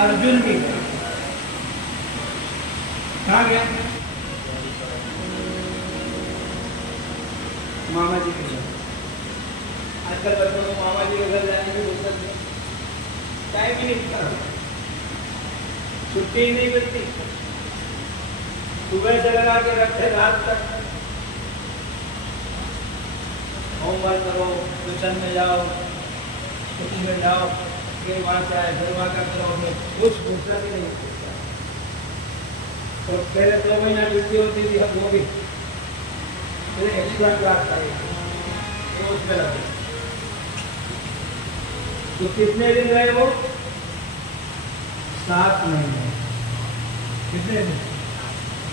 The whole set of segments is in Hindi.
अर्जुन भी गया। कहाँ गया? मामा जी के घर। आजकल बच्चों को मामा जी के घर जाने की फुर्सत नहीं, टाइम ही नहीं निकला, छुट्टी ही नहीं मिलती। सुबह से लगा के रखते रात तक, होमवर्क करो, ट्यूशन में जाओ, स्कूल में जाओ, फिर वहाँ से आए, फिर वहाँ का करो, कुछ फुर्सत ही नहीं। तो पहले 2 महीना छुट्टी होती थी, अब वो भी फिर एक्स्ट्रा क्लास आई तो उसमें लगे। तो कितने दिन रहे वो? 7 महीने। कितने दिन?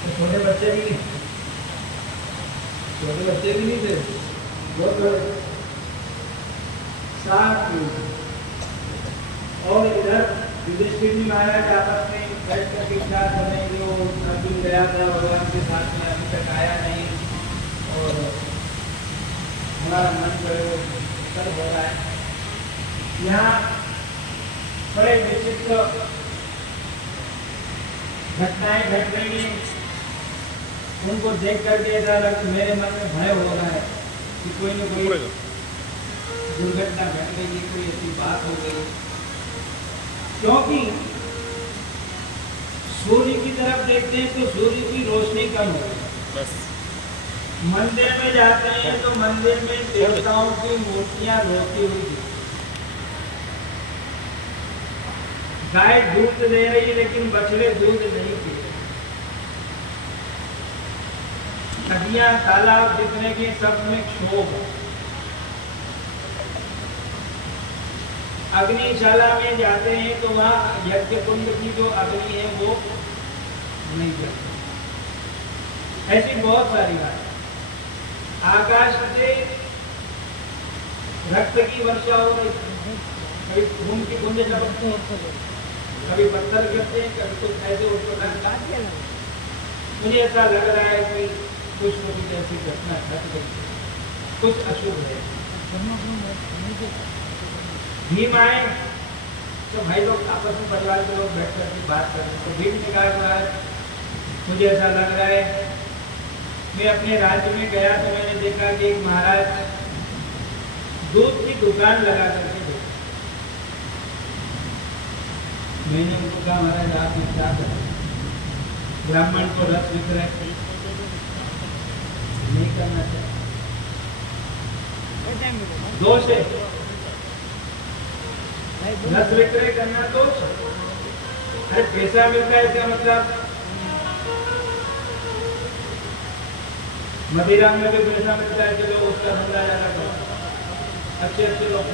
तो छोटे बच्चे भी नहीं, छोटे बच्चे भी नहीं थे, बहुत बड़े। 7 महीने। और इधर युधिष्ठिर जी महाराज आपस में बैठ कर विचार बने, जो अर्जुन गया था भगवान के साथ में, अभी तक आया नहीं और हमारा मन जो है वो कर हो रहा है। यहाँ बड़े विचित्र घटनाएं घट रही हैं। उनको देख करके ऐसा लगता, मेरे मन में भय हो रहा है कि कोई न कोई दुर्घटना घट गई, कोई ऐसी बात हो गई। क्योंकि सूर्य की तरफ देखते हैं तो सूर्य की रोशनी कम हो गई। मंदिर में जाते हैं तो मंदिर में देवताओं की मूर्तियां रोती हुई थी। गाय दूध दे रही लेकिन बछड़े दूध नहीं पी रहे। नदियां तालाब जितने के सब में क्षोभ। अग्निशाला में जाते हैं तो वहाँ यज्ञ कुंड की जो अग्नि है वो नहीं जलती। ऐसी बहुत सारी बात। आकाश से रक्त की वर्षा हो रही, कभी खून की बूंदें टपकती हैं, कभी पत्थर गिरते हैं, कभी कुछ ऐसे उठकर मुझे ऐसा लग रहा है कि कुछ न कुछ ऐसी घटना घट गई, कुछ अशुभ है। भीम आए तो भाई लोग आपस में, परिवार के लोग बैठ कर बात कर रहे हैं। तो भीम ने कहा, मुझे ऐसा लग रहा है, मैं अपने राज्य में गया तो मैंने देखा कि एक महाराज दूध की दुकान लगा करके देखा। मैंने उनको कहा, महाराज आप क्या करें? ब्राह्मण को रस विक्रय नहीं करना चाहिए, दोष है। रस विक्रय करना दोष। अरे पैसा मिलता है इसका मतलब, मदिरा में भी पैसा मिलता है, चलो उसका धंधा ज्यादा करो, अच्छे अच्छे लोग,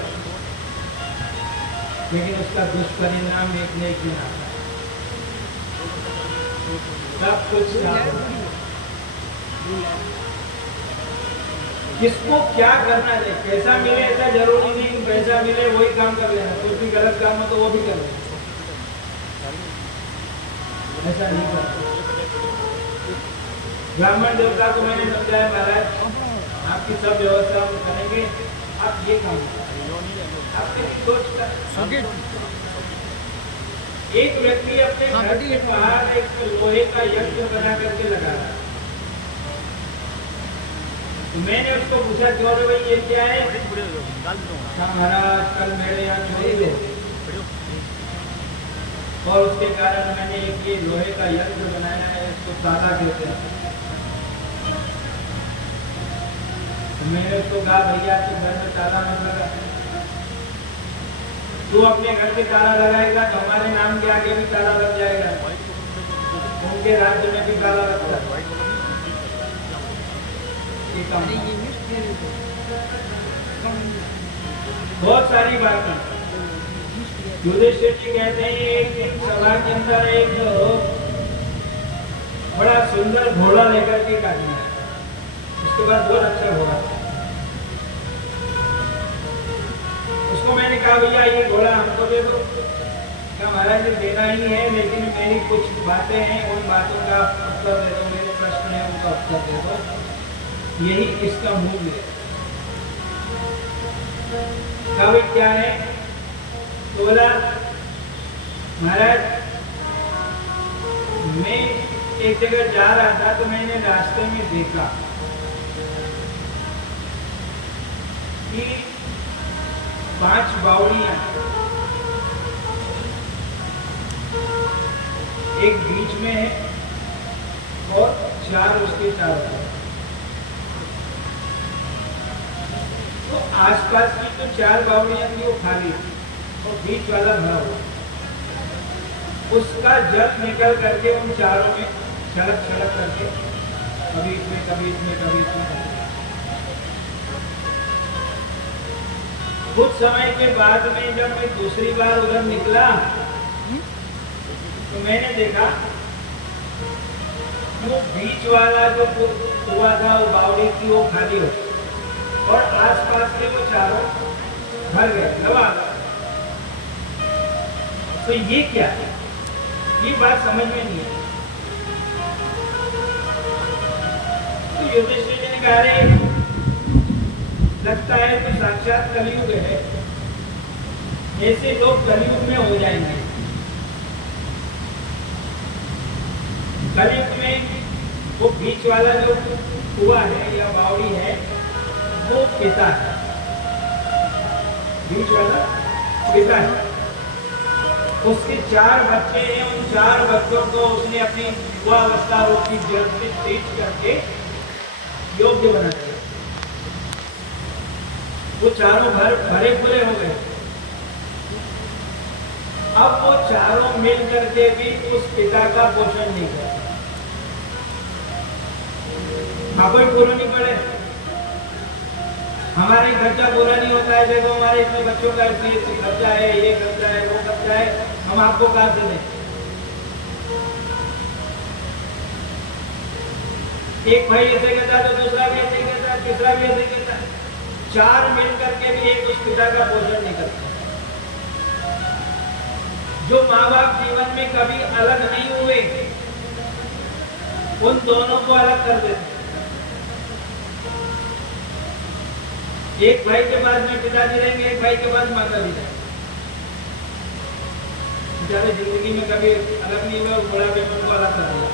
लेकिन उसका दुष्परिणाम एक न एक दिन आता है। सब कुछ किसको क्या करना है, पैसा मिले ऐसा जरूरी नहीं कि पैसा मिले वही काम कर लेना, कुछ भी गलत काम हो तो वो भी कर लेना, ऐसा नहीं करना। ब्राह्मण देवता को मैंने समझाया, महाराज आपकी सब व्यवस्था हम करेंगे, आप ये काम आपके सोच कर। एक व्यक्ति अपने घर के बाहर एक लोहे का यंत्र बना करके लगा रहा है। तो मैंने उसको पूछा, क्यों रे भाई ये क्या है? महाराज कल मेरे यहाँ चोरी हो और उसके कारण मैंने एक ये लोहे का यंत्र बनाया है, इसको ताला कहते हैं। तो मैंने उसको कहा, भैया आपके घर में ताला मत लगा, तू अपने घर के ताला लगाएगा तो हमारे नाम के आगे भी ताला लग जाएगा, उनके राज्य में भी ताला लगता है। बहुत सारी बातें। युधिष्ठिर जी कहते हैं, एक दिन सभा के अंदर एक बड़ा सुंदर घोड़ा लेकर के आदमी आया, उसके बाद बहुत अच्छा घोड़ा। उसको मैंने कहा, भैया ये घोड़ा हमको दे दो। क्या महाराज जी देना ही है, लेकिन मेरी कुछ बातें हैं, उन बातों का उत्तर दे दो, मेरे प्रश्न है उनका उत्तर दे दो, यही इसका मूल्य है। क्या है? तो बोला महाराज, मैं एक जगह जा रहा था तो मैंने रास्ते में देखा कि 5 बावड़ियां, एक बीच में है और 4 उसके चारों तरफ। तो आसपास की तो 4 बावड़ियां थी वो खाली थी और बीच वाला भरा हुआ। उसका जल निकल करके उन चारों में छलक छलक करके कभी इसमें कभी इसमें कभी इसमें। कुछ समय के बाद में जब मैं दूसरी बार उधर निकला तो मैंने देखा वो बीच वाला जो हुआ था वो बावड़ी की वो खाली हो और आसपास के वो चारों भर गए, लवा गए। तो ये क्या है? ये बात समझ में नहीं है। तो युधिष्ठिर जी ने कहा, रे लगता है तो साक्षात कलयुग है, ऐसे लोग कलयुग में हो जाएंगे। कलयुग में वो बीच वाला जो कुआं है या बावड़ी है वो पिता है, बीच वाला पिता है। उसके 4 बच्चे हैं, उन 4 बच्चों को उसने अपनी युवावस्था रूपी जल से तेज करके योग्य बना दिया। वो चारों भरे पूरे हो गए। अब वो चारों मिल करके भी उस पिता का पोषण नहीं करते। हाँ, कोई पूरा नहीं पड़े, हमारे खर्चा पूरा नहीं होता है, देखो हमारे इतने बच्चों का इसलिए खर्चा है, ये खर्चा है, वो खर्चा है, हम आपको कहां से दें? एक भाई ऐसे कहता तो दूसरा भी ऐसे कहता, तीसरा भी ऐसे कहता। 4 मिल करके भी एक उस पिता का पोषण नहीं करता। जो माँ बाप जीवन में कभी अलग नहीं हुए उन दोनों को अलग कर देते। एक भाई के पास में पिताजी रहेंगे, एक भाई के पास माता जी रहेंगे। बेचारे जिंदगी में कभी अलग नहीं हुए और बुढ़ापे में उनको अलग कर दिया।